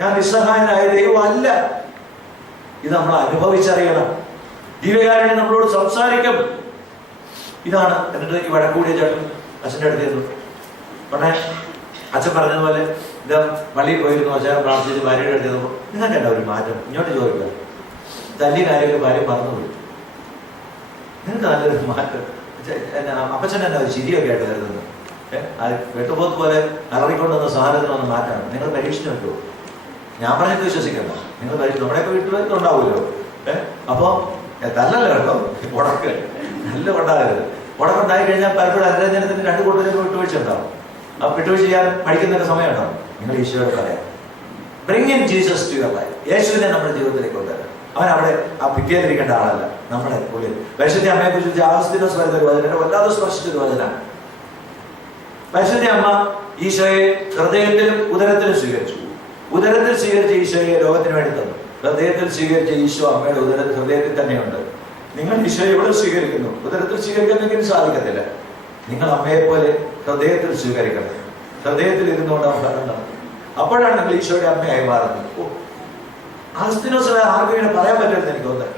ഞാൻ നിസ്സഹായനായ ദൈവമല്ല. ഇത് നമ്മൾ അനുഭവിച്ചറിയണം. ദിവ്യകാരുണ്യം നമ്മളോട് സംസാരിക്കും. ഇതാണ്. എന്നിട്ട് എനിക്ക് വഴക്കൂടിയ ചേട്ടൻ അച്ഛൻ്റെ അടുത്ത് ചെന്നു. ഉടനെ അച്ഛൻ പറഞ്ഞതുപോലെ ഇത് പള്ളിയിൽ പോയിരുന്നു. അച്ഛൻ പ്രാർത്ഥിച്ച് ഭാര്യയുടെ അടുത്ത് ചെന്നപ്പോൾ നിങ്ങൾക്ക് എന്താ ഒരു മാറ്റം? ഇങ്ങോട്ട് ചോദിക്കുക. തല്ലി കാര്യമൊക്കെ ഭാര്യ മറന്നുപോയി. നിങ്ങൾക്ക് നല്ലൊരു മാറ്റം. അപ്പച്ചൻ എന്നാ ഒരു ചിരിയൊക്കെ ആയിട്ട് കരുതുന്നത്. വെട്ടുപോത്ത് പോലെ അററിക്കൊണ്ടുവന്ന സാധനത്തിനൊന്ന് മാറ്റാണ്. നിങ്ങൾ പരീക്ഷിച്ച് നോക്കുമോ? ഞാൻ പറഞ്ഞിട്ട് വിശ്വസിക്കണ്ട. നിങ്ങൾ നമ്മുടെയൊക്കെ വീട്ടിലൊക്കെ ഉണ്ടാവുമല്ലോ. അപ്പോൾ തല്ലല്ലോ കേട്ടോ. ഉടക്ക് നല്ല ഉണ്ടാകരുത്. ഉടക്കുണ്ടായി കഴിഞ്ഞാൽ പലപ്പോഴും അനുരഞ്ജനത്തിന് 2 കൂട്ടത്തിലേക്ക് വിട്ടുവീഴ്ച ഉണ്ടാവും. ആ വിട്ടുവീഴ്ച ചെയ്യാൻ പഠിക്കുന്നൊക്കെ സമയം ഉണ്ടാവും. നിങ്ങൾ ഈശോയോട് പറയാം, bring in Jesus to your life. യേശുവിനെ നമ്മുടെ ജീവിതത്തിലേക്ക് കൊണ്ടുവരാം. അവൻ അവിടെ ആ ഭിത്തിയിലിരിക്കേണ്ട ആളല്ല, നമ്മുടെ ഉള്ളിൽ. പരിശുദ്ധ അമ്മയെ കുറിച്ച് ആഗസ്തീനോസ് വരുന്ന ഒരു വചനം വല്ലാതെ സ്പർശിച്ചൊരു വചനം. പരിശുദ്ധ അമ്മ ഈശോയെ ഹൃദയത്തിലും ഉദരത്തിലും സ്വീകരിച്ചു. ഉദരത്തിൽ സ്വീകരിച്ച ഈശോയെ ലോകത്തിന് വേണ്ടി തന്നു. ഹൃദയത്തിൽ സ്വീകരിച്ച ഈശോ അമ്മയുടെ ഹൃദയത്തിൽ തന്നെയുണ്ട്. നിങ്ങൾ ഈശോയെ എവിടെ സ്വീകരിക്കുന്നു? ഉദരത്തിൽ സ്വീകരിക്കുന്നെങ്കിലും സാധിക്കത്തില്ല. നിങ്ങൾ അമ്മയെ പോലെ ഹൃദയത്തിൽ സ്വീകരിക്കണം. ഹൃദയത്തിൽ ഇരുന്നുകൊണ്ട് ഉണ്ടാകുന്നത്. അപ്പോഴാണ് നിങ്ങൾ ഈശോയുടെ അമ്മയായി മാറുന്നത്. ആഗസ്തീനോസിനെ ആർക്കും ഇങ്ങനെ പറയാൻ പറ്റുമെന്ന് എനിക്ക് തോന്നുന്നത്.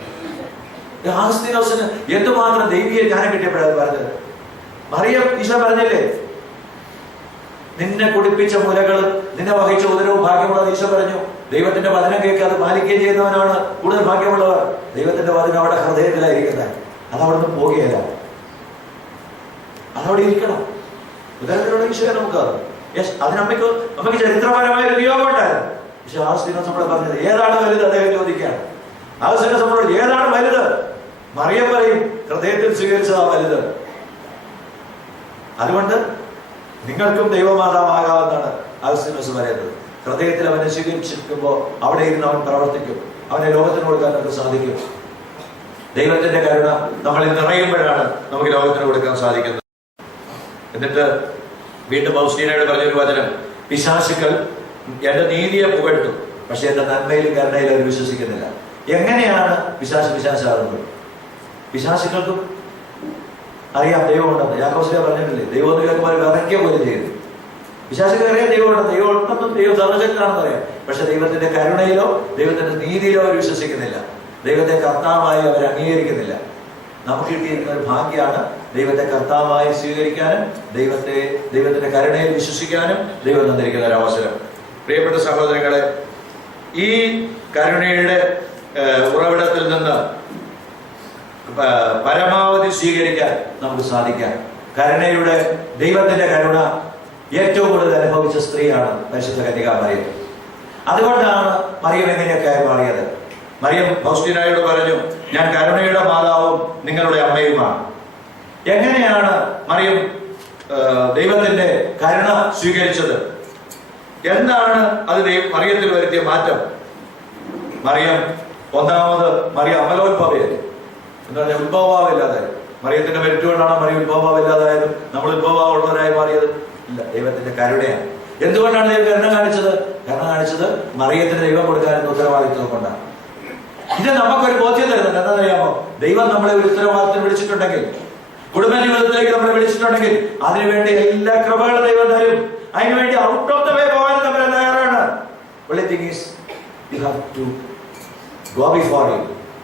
ആഗസ്തീനോസിന് എന്തുമാത്രം ദൈവീയ ജ്ഞാനം കിട്ടിയപ്പോഴാണ് പറഞ്ഞത്. മറിയം ഈശോ പറഞ്ഞില്ലേ, നിന്നെ കുടിപ്പിച്ച മുലകളും നിന്നെ വഹിച്ച ഉദരവും ഭാഗ്യമുള്ളത്. ഈശോ പറഞ്ഞു, ദൈവത്തിന്റെ വചനം കേൾക്കാതെ പാലിക്കുകയും ചെയ്യുന്നവനാണ് കൂടുതൽ ഭാഗ്യമുള്ളവർ. ദൈവത്തിന്റെ വചനം അവിടെ ഹൃദയത്തിലായിരിക്കുന്നത്. അതവിടുന്ന് പോകുകയല്ല, അതവിടെ ഇരിക്കണം. ഉദരത്തിലുള്ള ഈശോയെ നമുക്ക് അതിനമ്മയ്ക്ക് ചരിത്രപരമായ ഒരു നിയോഗം ഉണ്ടായിരുന്നു. പക്ഷെ ആഗസ്തീനോസ് നമ്മളെ പറഞ്ഞത് ഏതാണ് വലുത്? അദ്ദേഹം ചോദിക്കുകയാണ്. ആഗസ്തീനോസ് നമ്മളോട് ഏതാണ് വലുത്? മറിയം പറയും, ഹൃദയത്തിൽ സ്വീകരിച്ചതാ വലുത്. അതുകൊണ്ട് നിങ്ങൾക്കും ദൈവമാതാവാകാമെന്നാണ് ആഗസ്തീനോസ് പറയുന്നത്. ഹൃദയത്തിൽ അവനെ സ്വീകരിച്ചിരിക്കുമ്പോൾ അവിടെ ഇരുന്ന് അവൻ പ്രവർത്തിക്കും. അവനെ ലോകത്തിന് കൊടുക്കാൻ നമുക്ക് സാധിക്കും. ദൈവത്തിന്റെ കരുണ നമ്മളിൽ നിറയുമ്പോഴാണ് നമുക്ക് ലോകത്തിന് കൊടുക്കാൻ സാധിക്കുന്നത്. എന്നിട്ട് വീണ്ടും ഫൗസ്റ്റീനയോട് പറഞ്ഞൊരു വചനം, പിശാചുക്കൾ എന്റെ നീതിയെ പുകഴ്ത്തും, പക്ഷെ എന്റെ നന്മയിലും കരുണയിലും അവർ വിശ്വസിക്കുന്നില്ല. എങ്ങനെയാണ് പിശാചാകുന്നത്? പിശാചുക്കൾക്കും അറിയാം ദൈവമുണ്ടെന്ന്. യാക്കോബിലെ പറഞ്ഞിട്ടില്ലേ, ദൈവം എന്ന് കേൾക്കുമ്പോൾ വിറയ്ക്കുക പോലും ചെയ്തു. പിശാചുക്ക് അറിയാം ദൈവമുണ്ടെന്ന്. ദൈവമുണ്ടെന്നും ദൈവം സർവശക്തനാണെന്ന് പറയാം. പക്ഷെ ദൈവത്തിന്റെ കരുണയിലോ ദൈവത്തിന്റെ നീതിയിലോ അവർ വിശ്വസിക്കുന്നില്ല. ദൈവത്തെ കർത്താവായി അവർ അംഗീകരിക്കുന്നില്ല. നമുക്ക് കിട്ടിയിരിക്കുന്ന ഒരു ഭാഗ്യമാണ് ദൈവത്തെ കർത്താവായി സ്വീകരിക്കാനും ദൈവത്തിന്റെ കരുണയിൽ വിശ്വസിക്കാനും ദൈവം തന്നിരിക്കുന്ന ഒരു അവസരം. പ്രിയപ്പെട്ട സഹോദരങ്ങളെ, ഈ കരുണയുടെ ഉറവിടത്തിൽ നിന്ന് പരമാവധി സ്വീകരിക്കാൻ നമുക്ക് സാധിക്കാം. കരുണയുടെ ദൈവത്തിന്റെ കരുണ ഏറ്റവും കൂടുതൽ അനുഭവിച്ച സ്ത്രീയാണ് പരിശുദ്ധ കന്യകാ മറിയം. അതുകൊണ്ടാണ് മറിയം എങ്ങനെയൊക്കെ മാറിയത്. മറിയം ഫൗസ്റ്റീനയോട് പറഞ്ഞു, ഞാൻ കരുണയുടെ മാതാവും നിങ്ങളുടെ അമ്മയുമാണ്. എങ്ങനെയാണ് മറിയം ദൈവത്തിന്റെ കരുണ സ്വീകരിച്ചത്? എന്താണ് അത് മറിയത്തിൽ വരുത്തിയ മാറ്റം? മറിയം മറിയം അമലോത്ഭവയല്ലേ എന്ന് പറഞ്ഞാൽ ഉത്ഭവഭാവമില്ലാതായത്. മറിയത്തിന്റെ മെരിറ്റുകൊണ്ടാണ് മറിയം ഉത്ഭവഭാവമില്ലാതായത്, നമ്മൾ ഉത്ഭവഭാവമുള്ളവരായി മാറിയത്? ഇല്ല, ദൈവത്തിന്റെ കരുണയാണ്. എന്തുകൊണ്ടാണ് ദൈവം കരുണ കാണിച്ചത്? കരുണ കാണിച്ചത് മറിയത്തിന് ദൈവം കൊടുക്കാനുള്ള ഉത്തരവാദിത്വം കൊണ്ടാണ്. ഇത് നമുക്കൊരു ബോധ്യം തരുന്നുണ്ട്. എന്താണെന്നറിയാമോ? ദൈവം നമ്മളെ ഒരു ഉത്തരവാദിത്വം വിളിച്ചിട്ടുണ്ടെങ്കിൽ, കുടുംബ ജീവിതത്തിലേക്ക് നമ്മളെ വിളിച്ചിട്ടുണ്ടെങ്കിൽ അതിനുവേണ്ടി എല്ലാ കൃപകളും ദൈവം തരും. അതിനുവേണ്ടി ഔട്ട് ഓഫ് ദ വേ പോകാൻ നമ്മൾ തയ്യാറാണ്. only thing is you have to go before him.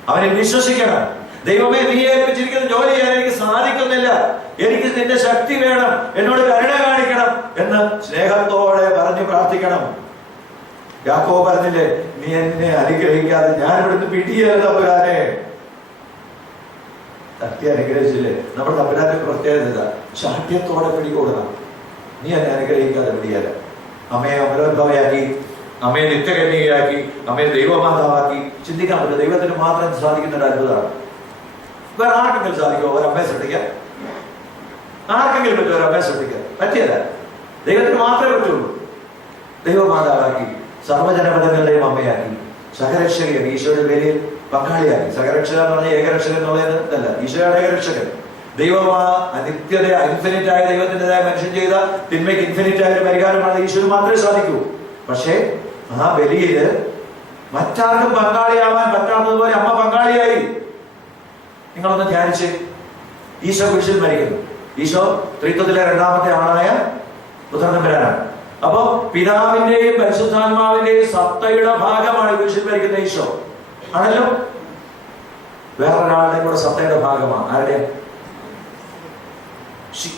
അവനെ വിശ്വസിക്കണം. ദൈവമേ, നീ ഏൽപ്പിച്ചിരിക്കുന്ന ജോലി ചെയ്യാൻ എനിക്ക് സാധിക്കുന്നില്ല, എനിക്ക് നിന്റെ ശക്തി വേണം, എന്നോട് കരുണ കാണിക്കണം എന്ന് സ്നേഹത്തോടെ പറഞ്ഞു പ്രാർത്ഥിക്കണം. യാക്കോബ് പറഞ്ഞില്ലേ, നീ എന്നെ അനുഗ്രഹിക്കാതെ ഞാൻ ഇവിടുന്ന് പിടിയല്ല തമ്പുരാനെ. തട്ടി അനുഗ്രഹിച്ചില്ലേ? നമ്മുടെ തമ്പുരാന്റെ പ്രത്യേകത ശാഠ്യത്തോടെ പിടികൂടണം. നീ എന്നെ അനുഗ്രഹിക്കാതെ പിടിയല്ല. അമ്മയെ അമലോത്ഭവയാക്കി, അമ്മയെ നിത്യകന്യകയാക്കി, അമ്മയെ ദൈവമാതാവാക്കി. ചിന്തിക്കാൻ പറ്റും. ദൈവത്തിന് മാത്രം സാധിക്കുന്ന ഒരു അത്ഭുതമാണ്. വേറെ ആർക്കെങ്കിലും സാധിക്കുമോ ഒരമ്മയെ സൃഷ്ടിക്കാൻ? ആർക്കെങ്കിലും പറ്റുമോ ഒരമ്മയെ സൃഷ്ടിക്കാൻ? പറ്റിയല്ല. ദൈവത്തിന് മാത്രമേ പറ്റുള്ളൂ. ദൈവമാതാവാക്കി, സർവ്വജനപദങ്ങളുടെയും അമ്മയാക്കി, സഹരക്ഷകയാക്കി, ഈശോയുടെ പേരിൽ പങ്കാളിയാക്കി. സഹരക്ഷക എന്ന് പറഞ്ഞാൽ ഏകരക്ഷകൻ എന്നുള്ളതല്ല, ഈശോയുടെ ഏകരക്ഷകൻ. ദൈവമാ അനിത്യത ഇൻഫിനിറ്റ് ആയ ദൈവത്തിൻ്റെതായ മനുഷ്യൻ ചെയ്ത തിന്മയ്ക്ക് ഇൻഫിനിറ്റ് ആയ ഒരു പരിഹാരമാണ് ഈശോന് മാത്രമേ സാധിക്കൂ. പക്ഷേ ആ ബലിയില് മറ്റാർക്കും പങ്കാളിയാവാൻ പറ്റാത്തതുപോലെ അമ്മ പങ്കാളിയായി. നിങ്ങളൊന്ന് ധ്യാനിച്ച്, ഈശോ കുരിശിൽ മരിക്കുന്നു. ഈശോ ത്രിത്വത്തിലെ രണ്ടാമത്തെ ആളായ പുത്രതമ്പുരാനാണ്. അപ്പൊ പിതാവിന്റെയും പരിശുദ്ധാത്മാവിന്റെയും സത്തയുടെ ഭാഗമാണ് കുരിശിൽ മരിക്കുന്ന ഈശോ ആണല്ലോ. വേറൊരാളുടെ കൂടെ സത്തയുടെ ഭാഗമാണ്. ആരുടെ?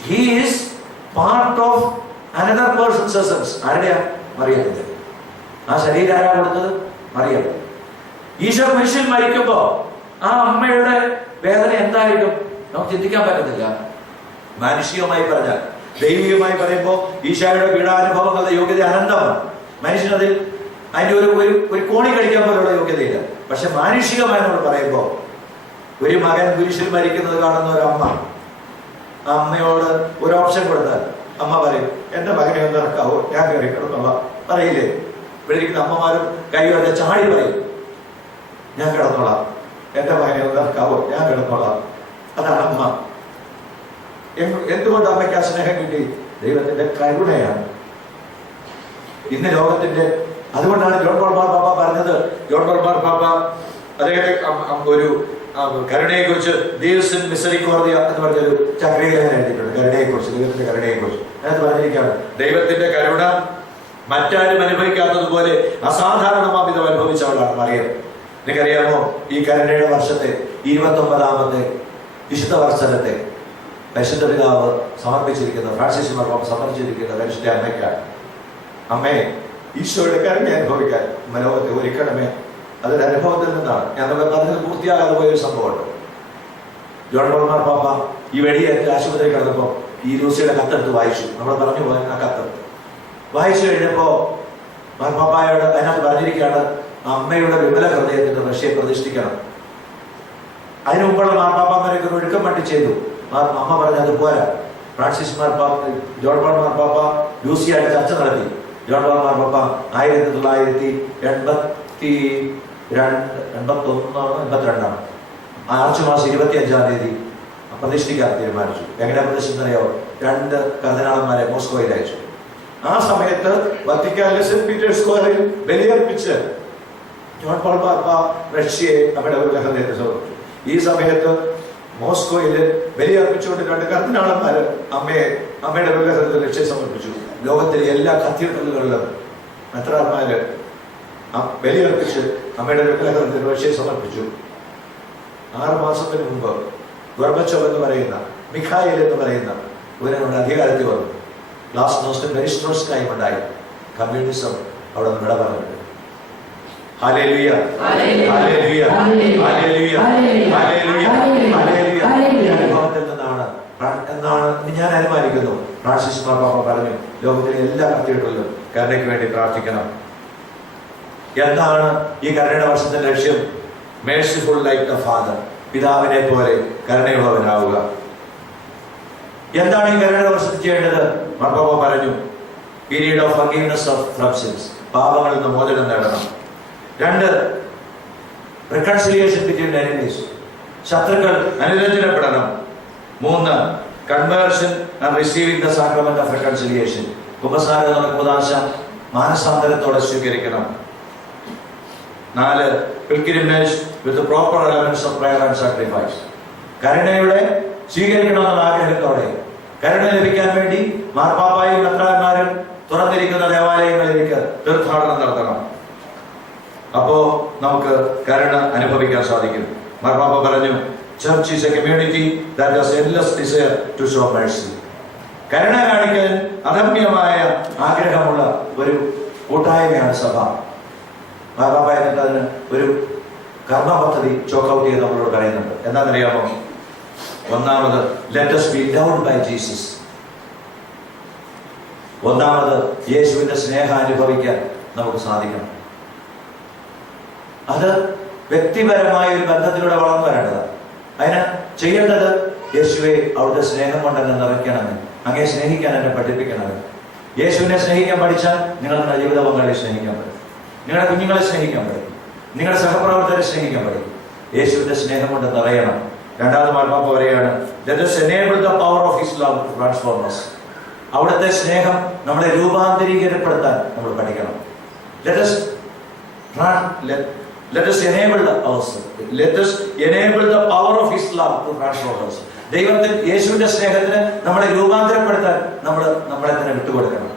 He is part of another person's essence. ആരുടെയാ? മറിയത്തിന്റെ. ആ ശരീരം ആരാ കൊടുത്തത്? മറിയം. ഈശോ കുരിശിൽ മരിക്കുമ്പോ ആ അമ്മയുടെ വേദന എന്തായിരിക്കും? നമുക്ക് ചിന്തിക്കാൻ പറ്റത്തില്ല. മാനുഷികമായി പറഞ്ഞാൽ, ദൈവികമായി പറയുമ്പോൾ ഈശോയുടെ പീഡാനുഭവങ്ങളുടെ യോഗ്യത അനന്തമാണ്. മനുഷ്യനതിൽ അതിന്റെ ഒരു കോണി കഴിക്കാൻ പോലുള്ള യോഗ്യതയില്ല. പക്ഷെ മാനുഷികമായി നമ്മൾ പറയുമ്പോൾ, ഒരു മകൻ കുരിശിൽ മരിക്കുന്നത് കാണുന്ന ഒരു അമ്മ, ആ അമ്മയോട് ഒരു ഓപ്ഷൻ കൊടുത്താൽ അമ്മ പറയും, എന്റെ മകനെ ഒന്ന് ഇറക്കാവോ, ഞാൻ കയറി കിടന്നോളാം. പറയില്ലേ? ഇവിടെ ഇരിക്കുന്ന അമ്മമാരും കൈവരുടെ ചാടി പറയും, ഞാൻ കിടന്നോളാം, എന്റെ മകനെ ഒന്ന് ഇറക്കാവോ, ഞാൻ കിടന്നോളാം. അതാണ് അമ്മ. എന്തുകൊണ്ട് അമ്മയ്ക്ക് ആ സ്നേഹം കിട്ടി? ദൈവത്തിന്റെ കരുണയാണ്. ഇന്ന് ലോകത്തിന്റെ, അതുകൊണ്ടാണ് ജോൺ പോൾ മാർപ്പാപ്പ പറഞ്ഞത്. ജോൺ പോൾ മാർപ്പാപ്പ അദ്ദേഹത്തെ ഒരു കരുണയെ കുറിച്ച് ദൈവസിൻ മിസറിക്കോർദിയ എന്ന് പറഞ്ഞൊരു ചക്രീലേഖനം എഴുതിയിട്ടുണ്ട്. കരുണയെ കുറിച്ച്, ദൈവത്തിന്റെ കരുണയെ കുറിച്ച്. അതിനകത്ത് പറഞ്ഞിരിക്കുകയാണ്, ദൈവത്തിന്റെ കരുണ മറ്റാരും അനുഭവിക്കാത്തതുപോലെ അസാധാരണമാവിധം അനുഭവിച്ചവളാണ് മറിയം. നിങ്ങൾക്കറിയാമോ, ഈ കരുണയുടെ വർഷത്തെ 29ാമത്തെ വിശുദ്ധ വത്സരത്തെ പരിശുദ്ധ പിതാവ് സമർപ്പിച്ചിരിക്കുന്നത്, ഫ്രാൻസിസ് മാർപ്പാപ്പ സമർപ്പിച്ചിരിക്കുന്ന പരിശുദ്ധ അമ്മയ്ക്കാണ്. അമ്മേ, ഈശോയുടെ കരുണ അനുഭവിക്കാൻ ലോകത്തെ ഒരുക്കണമേ. അതൊരു അനുഭവത്തിൽ നിന്നാണ്. ഞാൻ പറഞ്ഞത് പൂർത്തിയാകാതെ പോയൊരു സംഭവമുണ്ട്. ജോൺ പോൾ മാർപ്പാപ്പ ഈ വെടിയേറ്റ് ആശുപത്രി കിടന്നപ്പോൾ ഈ ലൂസിയുടെ കത്തെടുത്ത് വായിച്ചു. നമ്മൾ പറഞ്ഞു പോയ ആ കത്ത് വായിച്ചു കഴിഞ്ഞപ്പോ മാർപ്പാപ്പായോട് അതിനകത്ത് പറഞ്ഞിരിക്കുകയാണ്, അമ്മയുടെ വിമല ഹൃദയത്തിന്റെ റഷ്യയെ പ്രതിഷ്ഠിക്കണം. അതിനു മുമ്പുള്ള മാർപ്പാപ്പമാരൊക്കെ ഒഴുക്കം മട്ടി ചെയ്തു. അമ്മ പറഞ്ഞു അത് പോരാ. ഫ്രാൻസിസ് മാർപ്പാപ്പ, ജോൺ പോൾ മാർപ്പാപ്പ ലൂസിയായിട്ട് ചർച്ച നടത്തി. ജോൺ പോൾ മാർപ്പാപ്പ 1982 മാർച്ച് മാസം 25-ാം തീയതി പ്രതിഷ്ഠിക്കാൻ തീരുമാനിച്ചു. എങ്ങനെ പ്രതിഷ്ഠിച്ചറിയോ? 2 കർദിനാളന്മാരെ മോസ്കോയിൽ അയച്ചു. ആ സമയത്ത് വത്തിക്കാനിലെ സെന്റ് പീറ്റേഴ്സ് സ്ക്വയറിൽ ബലിയർപ്പിച്ച് ജോൺ പോൾ മാർപ്പാപ്പ റഷ്യയെ നമ്മുടെ ഒരു ഹൃദയത്തെ സമർപ്പിച്ചു. ഈ സമയത്ത് മോസ്കോയിൽ ബലിയർപ്പിച്ചുകൊണ്ട് 2 കർദിനാളന്മാര് അമ്മയുടെ ഹൃദയത്തെ രക്ഷയെ സമർപ്പിച്ചു. ലോകത്തിലെ എല്ലാ കത്തീഡ്രലുകളിലും മെത്രാന്മാര് ബലിയർപ്പിച്ച് അമ്മയുടെ വിഗ്രഹത്തിന് രക്ഷയെ സമർപ്പിച്ചു. 6 മാസത്തിന് മുമ്പ് ഗോർബച്ചോവ് എന്ന് പറയുന്ന, മിഖായിൽ എന്ന് പറയുന്ന ഇവരുടെ അധികാരത്തിൽ വന്നു. ലാസ്റ്റ് നോസ്റ്റ് പെരിസ്ട്രോസ്കായും ഉണ്ടായി. കമ്മ്യൂണിസം അവിടെ നിന്ന് വിട പറഞ്ഞിട്ടുണ്ട്. Hallelujah, hallelujah, hallelujah, hallelujah, hallelujah. അനുഭവത്തിൽ നിന്നാണ് എന്നാണ് ഞാൻ അനുമാനിക്കുന്നു. ഫ്രാൻസിസ് മാർപ്പാപ്പ പറഞ്ഞു, ലോകത്തിലെ എല്ലാ കത്തീഡ്രലിലും കരുണയ്ക്ക് വേണ്ടി പ്രാർത്ഥിക്കണം. എന്താണ് ഈ കരുണയുടെ വർഷത്തിന്റെ ലക്ഷ്യം? മേഴ്സിഫുൾ ലൈക്ക് ദ ഫാദർ, പിതാവിനെ പോലെ കരുണയുള്ളവനാവുക. എന്താണ് ഈ കരുണയുടെ വർഷത്തിൽ ചെയ്യേണ്ടത്? മാർപ്പാപ്പ പറഞ്ഞു, period of forgiveness from since, പാപങ്ങളിൽ നിന്ന് മോചനം നേടണം. 2, റിക്കൺസിലിയേഷൻ ബിറ്റ്വീൻ എനിമീസ്, ശത്രുക്കൾ അനുരഞ്ജനപ്പെടണം. 3, conversion and receiving the sacrament of reconciliation, കുമ്പസാരം എന്ന കൂദാശ മാനസാന്തരത്തോടെ സ്വീകരിക്കണം. 4, pilgrimage with the proper elements of prayer and sacrifice, കരുണയുടെ സ്വീകരിക്കണമെന്ന ആഗ്രഹത്തോടെ കരുണ ലഭിക്കാൻ വേണ്ടി മാർപ്പാപ്പായും മെത്രാന്മാരും തുറന്നിരിക്കുന്ന ദേവാലയങ്ങളിലേക്ക് തീർത്ഥാടനം നടത്തണം. അപ്പോ നമുക്ക് കരുണ അനുഭവിക്കാൻ സാധിക്കും. മാർപ്പാപ്പ പറഞ്ഞു, church is a community that has endless desire to show mercy. കരുണ കാണിക്കാൻ അദമ്യമായ ആഗ്രഹമുള്ള ഒരു കൂട്ടായ്മയാണ് സഭ. മാർപ്പാപ്പ എന്നിട്ട് അതിന് ഒരു കർമ്മ പദ്ധതി ചോക്ക് ഔട്ട് ചെയ്ത് നമ്മളോട് പറയുന്നുണ്ട്. എന്താണെന്നറിയാമോ? ഒന്നാമത്, let us be loved by Jesus. ഒന്നാമത്, യേശുവിന്റെ സ്നേഹം അനുഭവിക്കാൻ നമുക്ക് സാധിക്കണം. അത് വ്യക്തിപരമായ ഒരു ബന്ധത്തിലൂടെ വളർന്നു വരേണ്ടതാണ്. അതിന് ചെയ്യേണ്ടത്, യേശുവെ അവിടുത്തെ സ്നേഹം കൊണ്ട് എന്നെ നിറയ്ക്കണമേ, അങ്ങേ സ്നേഹിക്കാൻ എന്നെ പഠിപ്പിക്കണമേ. യേശുവിനെ സ്നേഹിക്കാൻ പഠിച്ചാൽ നിങ്ങൾ നിങ്ങളുടെ ജീവിത പങ്കാളിയെ സ്നേഹിക്കാൻ പഠിക്കും, നിങ്ങളുടെ കുഞ്ഞുങ്ങളെ സ്നേഹിക്കാൻ പഠിക്കും, നിങ്ങളുടെ സഹപ്രവർത്തകരെ സ്നേഹിക്കാൻ പഠിക്കും. യേശുവിന്റെ സ്നേഹം കൊണ്ട് നിറയണം. 2ാമത് മാർപ്പാപ്പ പറയുകയാണ്, let us enable the power of his love to transform us. അവിടുത്തെ സ്നേഹം നമ്മളെ രൂപാന്തരീകരിക്കപ്പെടുത്താൻ നമ്മൾ പഠിക്കണം. Let us enable the power of his love to transform us. ദൈവത്തിൽ യേശുവിന്റെ സ്നേഹത്തിന് നമ്മളെ രൂപാന്തരപ്പെടുത്താൻ നമ്മളെ തന്നെ വിട്ടുകൊടുക്കണം.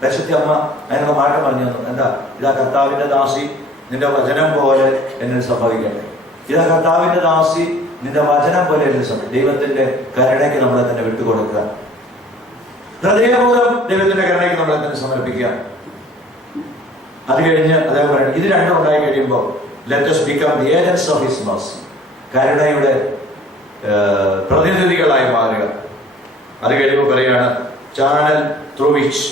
പരിശുദ്ധ അമ്മ അതിനുള്ള മാറ്റം പറഞ്ഞു തന്നു. എന്താ? ഇതാ കർത്താവിന്റെ ദാസി, നിന്റെ വചനം പോലെ എന്നിൽ സംഭവിക്കട്ടെ. ഇതാ കർത്താവിന്റെ ദാസി, നിന്റെ വചനം പോലെ എന്നിൽ സംഭവിക്കും. ദൈവത്തിന്റെ കരുണയ്ക്ക് നമ്മളെ തന്നെ വിട്ടുകൊടുക്കുക. ഹൃദയപൂർവ്വം ദൈവത്തിന്റെ കരുണയ്ക്ക് നമ്മളെ തന്നെ സമർപ്പിക്കുക. അത് കഴിഞ്ഞ് അദ്ദേഹം പറയും, ഇത് രണ്ടും ഉണ്ടായി കഴിയുമ്പോൾ let us become the agents of his mercy. കരുണയുടെ പ്രതിനിധികളായി മാറുക. അത് കഴിയുമ്പോൾ പറയാണ്, channel through which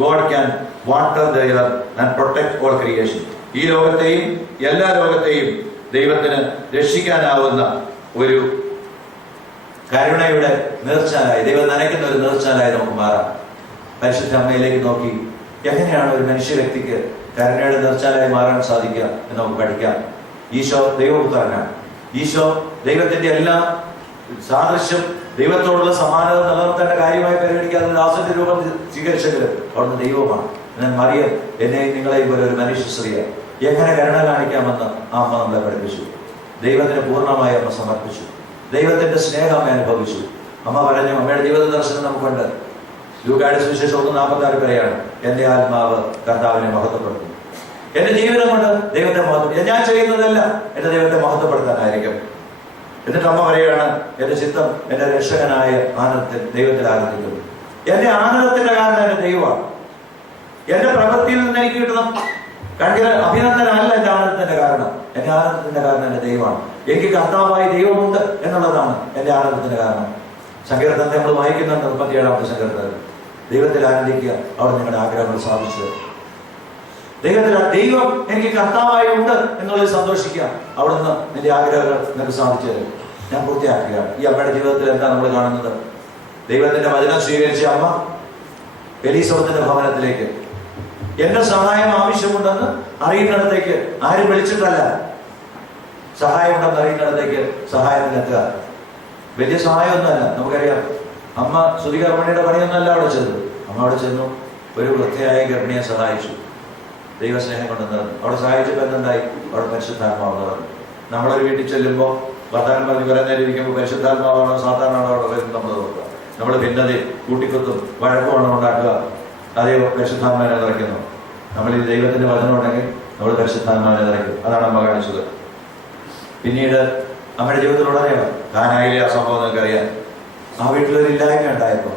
God can water the earth and protect all creation. ഈ ലോകത്തെയും എല്ലാ ലോകത്തെയും ദൈവത്തിന് രക്ഷിക്കാനാവുന്ന ഒരു കരുണയുടെ നീർച്ചാലായി, ദൈവം നനയ്ക്കുന്ന ഒരു നീർച്ചാലായി നമുക്ക് മാറാം. പരിശുദ്ധ അമ്മയിലേക്ക് നോക്കി എങ്ങനെയാണ് ഒരു മനുഷ്യ വ്യക്തിക്ക് കരുണയുടെ നീർച്ചാലായി മാറാൻ സാധിക്കുക എന്ന് നമുക്ക് പഠിക്കാം. ഈശോ ദൈവപുത്രനാണ്. ഈശോ ദൈവത്തിന്റെ എല്ലാ സാദൃശ്യം, ദൈവത്തോടുള്ള സമാനത നിലനിർത്തേണ്ട കാര്യമായി പരിഗണിക്കാതെ ദാസന്റെ രൂപം സ്വീകരിച്ചെങ്കിൽ അവിടുന്ന് ദൈവമാണ്. എന്നാൽ മറിയം എന്നെയും നിങ്ങളെയും പോലെ ഒരു മനുഷ്യ സ്ത്രീയെ എങ്ങനെ കരുണ കാണിക്കാമെന്ന് ആ അമ്മ നമ്മളെ പഠിപ്പിച്ചു. ദൈവത്തിന് പൂർണ്ണമായി അമ്മ സമർപ്പിച്ചു. ദൈവത്തിന്റെ സ്നേഹം അമ്മ അനുഭവിച്ചു. അമ്മ പറഞ്ഞു, അമ്മയുടെ ജീവിത ദർശനം നമുക്കുണ്ട്. ലൂക്കായുടെ സുവിശേഷം 1:46 പറയാണ്, എന്റെ ആത്മാവ് കർത്താവിനെ മഹത്വപ്പെടുത്തുന്നു. എന്റെ ജീവിതം കൊണ്ട് ദൈവത്തെ മഹത്വപ്പെടുത്തും. ഞാൻ ചെയ്യുന്നതല്ല എന്റെ ദൈവത്തെ മഹത്വപ്പെടുത്താനായിരിക്കും. എന്നിട്ട് അമ്മ പറയുകയാണ്, എന്റെ ചിത്തം എന്റെ രക്ഷകനായ ആനന്ദത്തിൽ ദൈവത്തിൽ ആനന്ദിക്കുന്നു. എന്റെ ആനന്ദത്തിന്റെ കാരണം എന്റെ ദൈവമാണ്. എന്റെ പ്രവൃത്തിയിൽ നിന്ന് എനിക്ക് കിട്ടുന്ന അഭിനന്ദനമല്ല എന്റെ ആനന്ദത്തിന്റെ കാരണം. എന്റെ ആനന്ദത്തിന്റെ കാരണം എന്റെ ദൈവമാണ്. എനിക്ക് കർത്താവായി ദൈവമുണ്ട് എന്നുള്ളതാണ് എന്റെ ആനന്ദത്തിന്റെ കാരണം. സങ്കീർത്തനത്തെ നമ്മൾ വായിക്കുന്നുണ്ട്. 37-ാമത്തെ സങ്കീർത്തനം. ദൈവത്തിൽ ആനന്ദിക്കുക, അവിടെ നിങ്ങളുടെ ആഗ്രഹങ്ങൾ സാധിച്ചു. ദൈവം എനിക്ക് കർത്താവായി ഉണ്ട് എന്നുള്ളത് സന്തോഷിക്കുക, അവിടുന്ന് നിന്റെ ആഗ്രഹങ്ങൾ നിനക്ക് സാധിച്ചു തരും. ഞാൻ പൂർത്തിയാക്കുക. ഈ അമ്മയുടെ ജീവിതത്തിൽ എന്താ നമ്മൾ കാണുന്നത്? ദൈവത്തിന്റെ വചനം സ്വീകരിച്ച അമ്മ എലീസബത്തിന്റെ ഭവനത്തിലേക്ക് എന്റെ സഹായം ആവശ്യമുണ്ടെന്ന് അറിയുന്നിടത്തേക്ക്, ആരും വിളിച്ചിട്ടല്ല, സഹായം ഉണ്ടെന്ന് അറിയുന്നിടത്തേക്ക് സഹായത്തിനെത്തുക. വലിയ സഹായമൊന്നുമല്ല. നമുക്കറിയാം, അമ്മ സ്തുതി ഗർഭിണിയുടെ പണിയൊന്നുമല്ല അവിടെ ചെന്നു. അമ്മ അവിടെ ചെന്നു, ഒരു വൃത്തിയായ ഗർഭിണിയെ സഹായിച്ചു. ദൈവസ്നേഹം കൊണ്ട് നിറഞ്ഞു. അവിടെ സഹായിച്ചപ്പോൾ എന്തുണ്ടായി? അവിടെ പരിശുദ്ധാത്മാവ് നിറഞ്ഞു. നമ്മളൊരു വീട്ടിൽ ചെല്ലുമ്പോൾ വർത്താനം പറഞ്ഞ് കുറെ നേരം ഇരിക്കുമ്പോൾ പരിശുദ്ധാത്മാവാണോ സാധാരണ അവിടെ വരുന്നത് നമ്മൾ നോക്കുക. നമ്മൾ ഭിന്നത കൂട്ടിക്കുത്തും വഴക്കമാണോ ഉണ്ടാക്കുക? അതേ പരിശുദ്ധാത്മാവിനെ നിറയ്ക്കുന്നു. നമ്മൾ ഈ ദൈവത്തിന്റെ വചനം ഉണ്ടെങ്കിൽ നമ്മൾ പരിശുദ്ധാത്മാവിനെ നിറയ്ക്കും. അതാണ് അമ്മ കാണിച്ചത്. പിന്നീട് അമ്മയുടെ ജീവിതത്തിലുടനെയാണ് കാനായിലെ ആ സംഭവം നിങ്ങൾക്കറിയാം. ആ വീട്ടിലൊരു ഇല്ലായ്മ ഉണ്ടായപ്പോൾ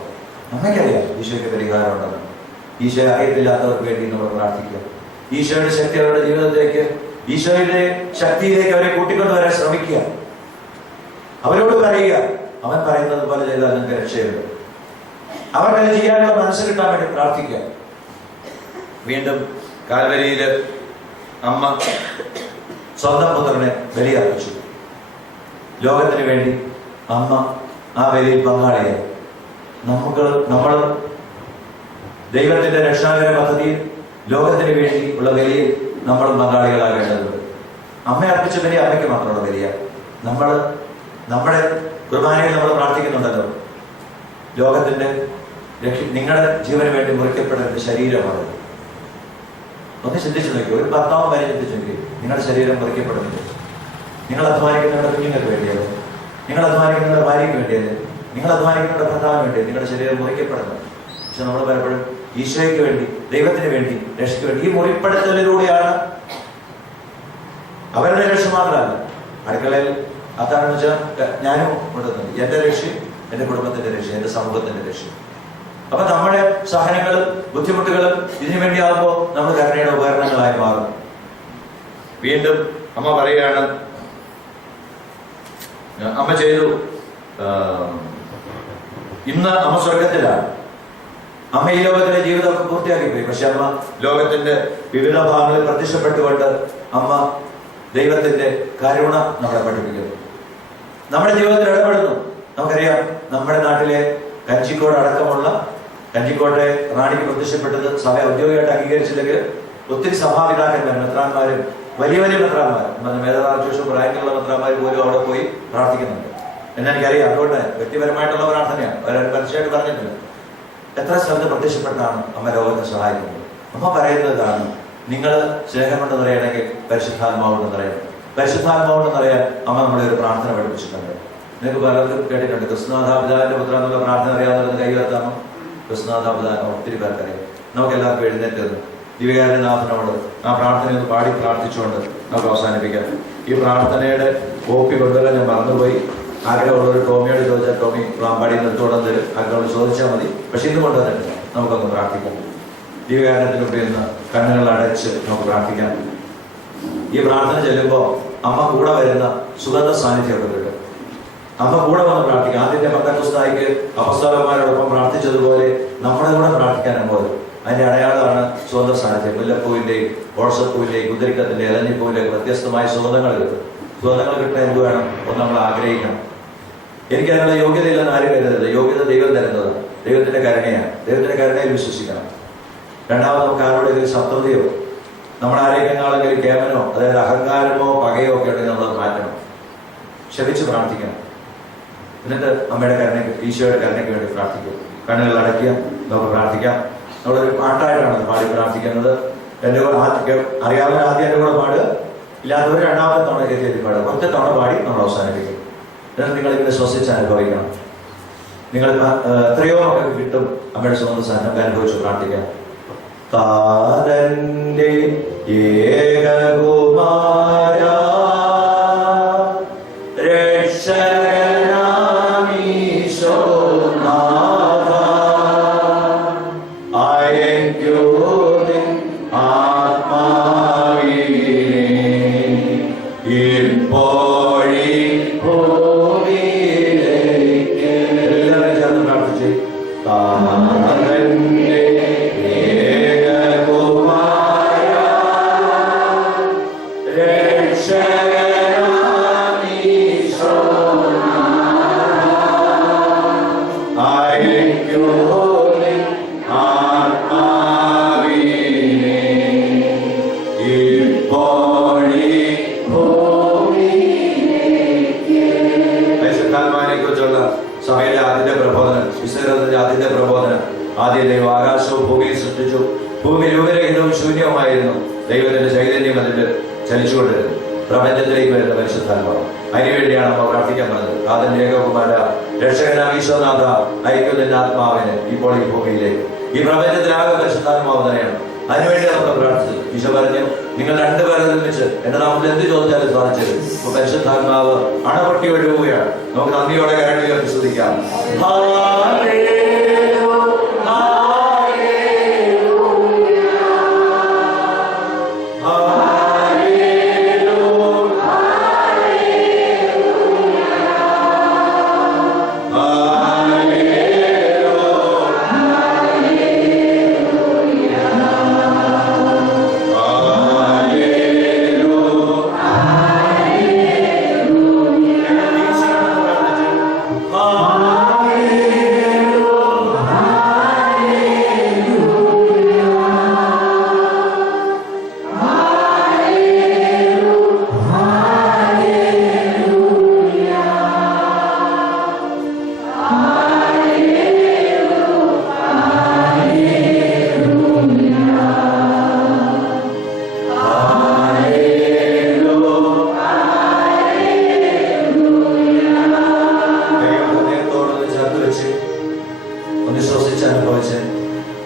അമ്മയ്ക്കറിയാം ഈശോയ്ക്ക് പരിഹാരം ഉണ്ടെന്ന്. ഈശോയെ അറിയത്തില്ലാത്തവർക്ക് വേണ്ടി നമ്മൾ പ്രാർത്ഥിക്കുക. ഈശോയുടെ ശക്തി അവരുടെ ജീവിതത്തിലേക്ക്, ഈശോയുടെ ശക്തിയിലേക്ക് അവരെ കൂട്ടിക്കൊണ്ടുവരാൻ ശ്രമിക്കുക. അവരോട് പറയുക, അവൻ പറയുന്നത് പോലെ ചെയ്താൽ നിങ്ങൾക്ക് രക്ഷയുണ്ട്. അവർക്കത് ചെയ്യാനുള്ള മനസ്സ് കിട്ടാൻ വേണ്ടി പ്രാർത്ഥിക്കുക. വീണ്ടും കാൽവരിയില് അമ്മ സ്വന്തം പുത്രനെ ബലിയർപ്പിച്ചു. ലോകത്തിന് വേണ്ടി അമ്മ ആ ബലിയിൽ പങ്കാളിയായി. നമ്മൾ ദൈവത്തിന്റെ രക്ഷാകര പദ്ധതിയിൽ ലോകത്തിന് വേണ്ടി ഉള്ള ബലിയിൽ നമ്മളും പങ്കാളികളാകേണ്ടതുണ്ട്. അമ്മ അർപ്പിച്ച ബലി അമ്മയ്ക്ക് മാത്രമുള്ള ബലിയാണ്. നമ്മുടെ കുർബാനയിൽ നമ്മൾ പ്രാർത്ഥിക്കുന്നുണ്ടല്ലോ, ലോകത്തിന്റെ നിങ്ങളുടെ ജീവന് വേണ്ടി മുറിക്കപ്പെടുന്ന ശരീരമാണ്. ഒന്ന് ചിന്തിച്ചു നോക്കി, ഒരു ഭർത്താവും കാര്യം ചിന്തിച്ചു നോക്കി. നിങ്ങളുടെ ശരീരം മുറിക്കപ്പെടുന്നില്ല. നിങ്ങൾ അധ്വാനിക്കുന്ന നിങ്ങളുടെ കുഞ്ഞുങ്ങൾക്ക് വേണ്ടിയത്, നിങ്ങൾ അധ്വാനിക്കുന്ന നിങ്ങളുടെ ഭാര്യയ്ക്ക് വേണ്ടിയത്, നിങ്ങൾ അധ്വാനിക്കുന്ന നിങ്ങളുടെ ഭർത്താവിന് വേണ്ടി നിങ്ങളുടെ ശരീരം മുറിക്കപ്പെടുന്നത്. പക്ഷെ നമ്മൾ പലപ്പോഴും ഈശോയ്ക്ക് വേണ്ടി, ദൈവത്തിന് വേണ്ടി, രക്ഷയ്ക്ക് വേണ്ടി ഈ മുറിപ്പെടുത്തലിലൂടെയാണ്. അവരുടെ രക്ഷ മാത്രമല്ല, അടുക്കളയിൽ അതാണെന്ന് വെച്ചാൽ ഞാനും കൊണ്ടുവന്നത് എന്റെ രക്ഷയും എന്റെ കുടുംബത്തിന്റെ രക്ഷയും എന്റെ സമൂഹത്തിന്റെ രക്ഷയും. അപ്പൊ നമ്മുടെ സഹനങ്ങളും ബുദ്ധിമുട്ടുകളും ഇതിനു വേണ്ടിയാകുമ്പോൾ നമ്മൾ കരുണയുടെ ഉപകരണങ്ങളായി മാറും. വീണ്ടും അമ്മ പറയുകയാണ്, അമ്മ ചെയ്തു. ഇന്ന് അമ്മ സ്വർഗത്തിലാണ്. അമ്മ ഈ ലോകത്തിലെ ജീവിതമൊക്കെ പൂർത്തിയാക്കിപ്പോയി. പക്ഷെ അമ്മ ലോകത്തിന്റെ വിവിധ ഭാഗങ്ങളിൽ പ്രത്യക്ഷപ്പെട്ടുകൊണ്ട് അമ്മ ദൈവത്തിന്റെ കരുണ നമ്മളെ പഠിപ്പിക്കുന്നു. നമ്മുടെ ജീവിതത്തിൽ ഇടപെടുന്നു. നമുക്കറിയാം, നമ്മുടെ നാട്ടിലെ കഞ്ചിക്കോട് അടക്കമുള്ള, കഞ്ചിക്കോട്ടെ റാണിക്ക് പ്രത്യക്ഷപ്പെട്ടത് സഭ ഔദ്യോഗികമായിട്ട് അംഗീകരിച്ചില്ലെങ്കിൽ ഒത്തിരി സഭാപിതാക്കന്മാരും മെത്രാന്മാരും വലിയ വലിയ മെത്രാന്മാരും, മേധാവിശേഷം പ്രായത്തിലുള്ള മെത്രാന്മാർ പോലും അവിടെ പോയി പ്രാർത്ഥിക്കുന്നുണ്ട് എന്നെനിക്കറിയാം. അതുകൊണ്ട് വ്യക്തിപരമായിട്ടുള്ള പ്രാർത്ഥനയാണ്, അവരവർ പരസ്യമായിട്ട് പറഞ്ഞിട്ടില്ല. എത്ര സ്ഥലത്ത് പ്രത്യക്ഷപ്പെട്ടാണ് അമ്മ ലോകത്തെ സഹായിക്കുന്നത്. അമ്മ പറയുന്നതാണ്, നിങ്ങൾ സ്നേഹം കൊണ്ട് നിറയണമെങ്കിൽ പരിശുദ്ധാത്മാവോട് നിറയണം. പരിശുദ്ധാത്മാവോട് നിറയാൻ അമ്മ നമ്മളെ ഒരു പ്രാർത്ഥന പഠിപ്പിച്ചിട്ടുണ്ട്. നിങ്ങൾക്ക് പലർക്കും കേട്ടിട്ടുണ്ട്. ക്രിസ്തുനാഥ പിതാവിന്റെ പുത്ര എന്നുള്ള പ്രാർത്ഥന അറിയാവുന്നത് കൈ ഉയർത്താമോ? കൃഷ്ണനാഥാവതാരം ഒത്തിരി പേർക്കറിയാം. നമുക്ക് എല്ലാവർക്കും എഴുന്നേറ്റത് ദിവ്യകാരുണ്യനാഥനോട് ആ പ്രാർത്ഥനയൊന്ന് പാടി പ്രാർത്ഥിച്ചുകൊണ്ട് നമുക്ക് അവസാനിപ്പിക്കാം. ഈ പ്രാർത്ഥനയുടെ കോപ്പി കൊണ്ടുവരാൻ ഞാൻ മറന്നുപോയി. ആഗ്രഹമുള്ളൊരു ടോമിയോട് ചോദിച്ചാൽ ടോമി പാടി നിർത്തോളം തരും. ആഗ്രഹം ചോദിച്ചാൽ മതി. പക്ഷെ ഇന്ന് കൊണ്ടുവന്നിട്ട് നമുക്കൊന്ന് പ്രാർത്ഥിക്കാം. ദിവ്യകാരുണ്യത്തിന് മുമ്പിൽ നിന്ന് കണ്ണുകൾ അടച്ച് നമുക്ക് പ്രാർത്ഥിക്കാം. ഈ പ്രാർത്ഥന ചെല്ലുമ്പോൾ അമ്മ കൂടെ വരുന്ന സുഗന്ധ സാന്നിധ്യമൊക്കെ കിട്ടും. അമ്മ കൂടെ വന്ന് പ്രാർത്ഥിക്കാം. ആദ്യത്തെ പന്തക്കുസ്തായിക്ക് അപ്പസ്തലന്മാരോടൊപ്പം പ്രാർത്ഥിച്ചതുപോലെ നമ്മുടെ കൂടെ പ്രാർത്ഥിക്കാൻ അമ്മ വരും. അതിന്റെ അടയാളമാണ് സുഗന്ധ സാന്നിധ്യം. മുല്ലപ്പൂവിന്റെയും ഓഷപ്പൂവിന്റെയും കുതിരിക്കത്തിന്റെ ഇലഞ്ഞിപ്പൂവിന്റെയും വ്യത്യസ്തമായ സുഗന്ധങ്ങൾ കിട്ടും. സുഗന്ധങ്ങൾ കിട്ടാൻ എന്ത് വേണം? ഒന്ന് നമ്മൾ ആഗ്രഹിക്കണം. എനിക്ക് അതിനുള്ള യോഗ്യതയില്ലെന്ന് ആരും കരുതരുത്. യോഗ്യത ദൈവം തരുന്നത്, ദൈവത്തിന്റെ കരുണയാണ്. ദൈവത്തിന്റെ കരുണയിൽ വിശ്വസിക്കണം. രണ്ടാമത് നമുക്ക് ആരോടെങ്കിലും ശത്രുതയോ നമ്മളാരെങ്കിലും കേമനോ അതായത് അഹങ്കാരമോ പകയോ ഒക്കെ ഉണ്ടെങ്കിൽ നമ്മളത് മാറ്റണം. ക്ഷമിച്ച് പ്രാർത്ഥിക്കണം. എന്നിട്ട് അമ്മയുടെ കരുണയ്ക്ക്, ഈശോയുടെ കരുണയ്ക്ക് വേണ്ടി പ്രാർത്ഥിക്കും. കണ്ണുകൾ അടയ്ക്കുക. നമുക്ക് പ്രാർത്ഥിക്കാം. നമ്മളൊരു പാട്ടായിട്ടാണ് പാടി പ്രാർത്ഥിക്കുന്നത്. എൻ്റെ കൂടെ അറിയാവുന്ന ആദ്യം എൻ്റെ കൂടെ പാടുക, ഇല്ലാത്തവർ രണ്ടാമത്തെ തവണ കയറ്റി പാടുക. ഒറ്റ തവണ പാടി നമ്മൾ അവസാനിപ്പിക്കും. എന്നിട്ട് നിങ്ങളിങ്ങനെ ശ്വസിച്ച് അനുഭവിക്കണം. നിങ്ങൾ എത്രയോ മക്കൾക്ക് കിട്ടും അമ്മയുടെ സുഗന്ധ സാന്നിധ്യം അനുഭവിച്ച് പ്രാർത്ഥിക്കാം. താരന്റെ ഏകകുമാര രക്ഷകനാമീശോനാഥ അയക്യോനിൻ ആത്മാവിനെ ഇപ്പോഴീ ഭൂമിയിലേക്ക്. എല്ലാവരും ചേർന്ന് പ്രാർത്ഥിച്ച് താരന്റെ സഭയിലെ ആദ്യത്തെ പ്രബോധനം, വിശ്വരത്തിന്റെ ആദ്യത്തെ പ്രബോധനം. ആദ്യം ദൈവം ആകാശവും ഭൂമിയിൽ സൃഷ്ടിച്ചു. ഭൂമി രൂപരഹിതവും ശൂന്യവുമായിരുന്നു. ദൈവത്തിന്റെ ചൈതന്യം അതിൽ ചലിച്ചുകൊണ്ടിരുന്നു. പ്രപഞ്ചത്തിലേക്ക് വരുന്ന പരിശുദ്ധാത്മാവ്. അതിനുവേണ്ടിയാണ് നമ്മൾ പ്രാർത്ഥിക്കാൻ പറഞ്ഞത്. ആദ്യം ഏകകുമാര രക്ഷകനാമീശോനാഥ അയക്കുന്നതിന്റെ ആത്മാവിന് ഇപ്പോൾ ഈ ഭൂമിയിലേക്ക്, ഈ പ്രപഞ്ചത്തിലാകെ പരിശുദ്ധാത്മാവ് തന്നെയാണ്. അതിനുവേണ്ടി നമ്മൾ പ്രാർത്ഥിച്ചത്. ഈശോ പറഞ്ഞു, നിങ്ങൾ രണ്ടുപേരെ നിർമ്മിച്ച് എന്റെ നാമത്തിൽ എന്ത് ചോദിച്ചാലും സാധിച്ചത്. ഇപ്പൊ പരിശുദ്ധാത്മാവ് അണപൊട്ടി ഒഴുകുകയാണ്. നമുക്ക് നന്ദിയോടെ കരങ്ങളിൽ വിശ്വസിക്കാം.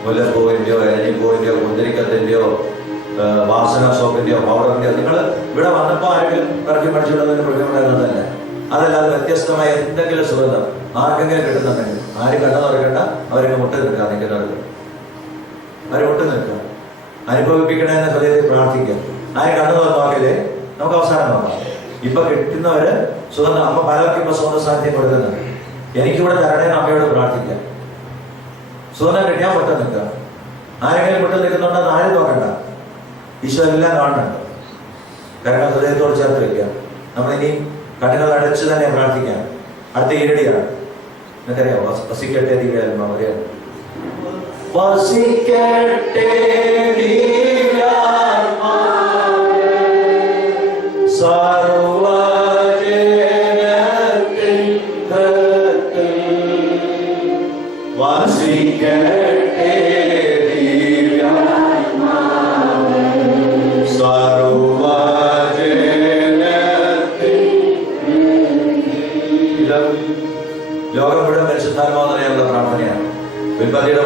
മുല്ലപ്പൂവിന്റെയോ ഇലഞ്ഞിപ്പൂവിന്റെയോ കുന്തിരിക്കത്തിന്റെയോ വാസന സോപ്പിന്റെയോ പൗഡറിന്റെയോ നിങ്ങൾ ഇവിടെ വന്നപ്പോൾ ആരെങ്കിലും പെർഫ്യൂം അടിച്ചുകൊണ്ടതിന് പെർഫ്യൂം ഉണ്ടായിരുന്നതല്ല. അതല്ലാതെ വ്യത്യസ്തമായ എന്തെങ്കിലും സുഗന്ധം ആർക്കെങ്കിലും കിട്ടുന്നുണ്ടെങ്കിൽ ആരും കണ്ണു തുറക്കണ്ട. അവരിങ്ങനെ മുട്ട് നിൽക്കുക. നിൽക്കുന്നവർക്ക് അവർ മുട്ട് നിൽക്കുക. അനുഭവിപ്പിക്കണമെന്ന് ഹൃദയത്തിൽ പ്രാർത്ഥിക്കുക. ആരും കണ്ണു തുറന്നാക്കില്ലേ നമുക്ക് അവസാനം നോക്കാം. ഇപ്പൊ കിട്ടുന്നവര് സുഗന്ധം അമ്മ പലർക്കും ഇപ്പൊ സുഗന്ധ സാന്നിധ്യം കൊടുക്കുന്നുണ്ട്. എനിക്കിവിടെ തരണേന്ന് അമ്മയോട് പ്രാർത്ഥിക്കാം. സുഗന്ധം കിട്ടിയാൽ മുട്ട നിൽക്കുക. ആരെങ്കിലും മുട്ട നിൽക്കുന്നുണ്ടെന്ന് ആരും നോക്കണ്ട. ഈശോ എല്ലാം കാണുന്നുണ്ട്. കാരണം ഹൃദയത്തോട് ചേർത്ത് വയ്ക്കുക. നമ്മളിനി കണ്ണുകൾ അടച്ച് തന്നെ പ്രാർത്ഥിക്കാം. അടുത്ത ഈരടിയാണ്. നിനക്കറിയാം, വസിക്കട്ടെ ദിവ്യാത്മാവ് അറിയാം. വസിക്കട്ടെ ലോകം മുഴുവൻ പരിശുദ്ധാത്മാവ് നിറയാനുള്ള പ്രാർത്ഥനയാണ്. ഉൽപ്പത്തിയുടെ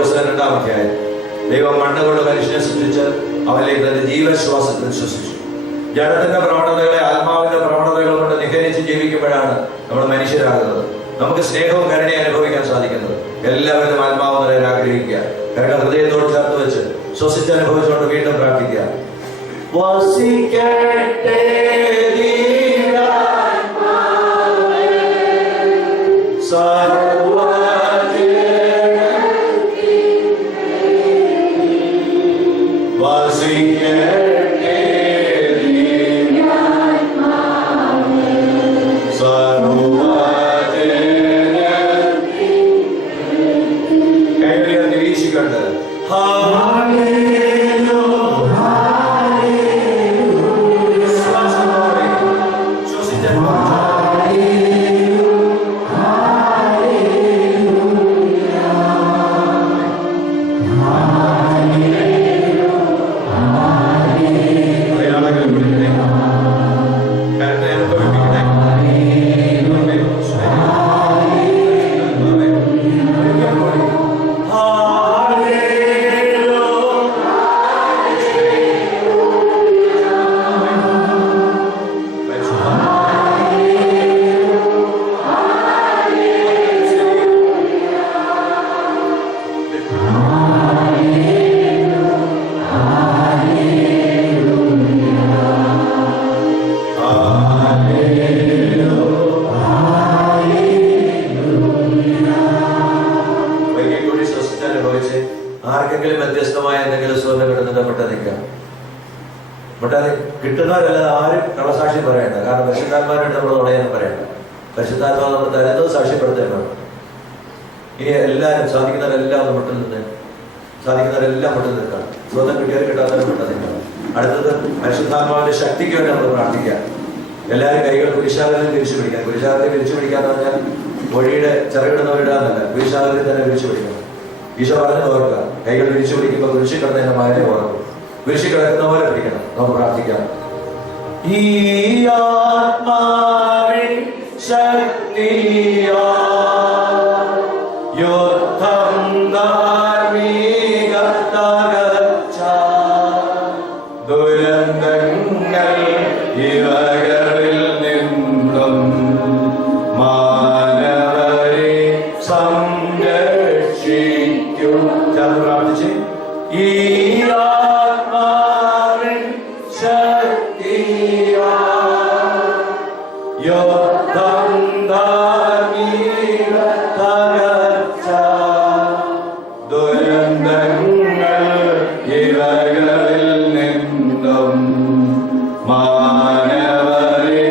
മണ്ണുകൊണ്ട് മനുഷ്യനെ സൃഷ്ടിച്ച് അവനിലേക്ക് തന്റെ ജീവശ്വാസത്തിൽ ശ്വസിച്ചു. ജഡത്തിന്റെ പ്രവണതകളെ ആത്മാവിന്റെ പ്രവണതകൾ കൊണ്ട് നിഹരിച്ച് ജീവിക്കുമ്പോഴാണ് നമ്മൾ മനുഷ്യരാകുന്നത്. നമുക്ക് സ്നേഹവും കരുണയും അനുഭവിക്കാൻ സാധിക്കുന്നത്. എല്ലാവരും ആത്മാവ് നിറയാൻ ആഗ്രഹിക്കുക. കരുണ ഹൃദയത്തോട് ചേർത്ത് വെച്ച് ശ്വസിച്ച് അനുഭവിച്ചുകൊണ്ട് വീണ്ടും പ്രാർത്ഥിക്കുക. ആർക്കെങ്കിലും വ്യത്യസ്തമായ എന്തെങ്കിലും സ്വന്തം കിട്ടുന്നതിന്റെ പെട്ടെന്നിക്കാം പെട്ടെന്ന് കിട്ടുന്നവരല്ലാതെ ആരും കള്ളസാക്ഷി പറയണ്ട. കാരണം പരിശുദ്ധാത്മാവിനായിട്ട് നമ്മൾ തുടയാൻ പറയണ്ട. പരിശുദ്ധാത്മാവ് നമ്മൾ തരുന്നത് സാക്ഷ്യപ്പെടുത്തേണ്ടത്. ഇനി എല്ലാവരും സാധിക്കുന്നവരെല്ലാം മുട്ടിൽ നിന്ന് സാധിക്കുന്നവരെല്ലാം മുട്ടിൽ നിൽക്കണം. സ്വന്തം കിട്ടിയവർ കിട്ടാത്തവരും മുട്ടിൽ നിൽക്കണം. അടുത്തത് പരിശുദ്ധാത്മാവിന്റെ ശക്തിക്ക് വേണ്ടി നമ്മൾ പ്രാർത്ഥിക്കാം. എല്ലാവരും കൈകൾ കുരിശാകരത്തിൽ തിരിച്ചു പിടിക്കാം. കുരിശാകരത്തിൽ തിരിച്ചു പിടിക്കാന്ന് പറഞ്ഞാൽ മൊഴിയുടെ ചിറകിടുന്നവരിടാന്നല്ല, കുരിശാകരത്തിൽ തന്നെ തിരിച്ചു പിടിക്കണം. ഈശോ പറഞ്ഞത് ഓർക്കുക, കൈകൾ വിരിച്ചു പിടിക്കുമ്പോൾ കുരിശി കിടന്നതിന്റെ മാറ്റി ഓർക്കും. കുരിശി കിടക്കുന്ന പോലെ പിടിക്കണം. നമുക്ക് പ്രാർത്ഥിക്കാം. ഈ ആത്മാവിൻ ശക്തിയാ യുദ്ധം ധാർമ്മിക തകർച്ച ദുരന്തങ്ങൾ ഇവകളിൽ നിന്നും മാനവരെ സംരക്ഷിക്കും. ചേർന്ന് പ്രാർത്ഥിച്ച് ഈ ആത്മാവിൻ ശക്തിയാ യുദ്ധം ധാർമ്മിക തകർച്ച ദുരന്തങ്ങൾ ഇവകളിൽ നിന്നും മാനവരെ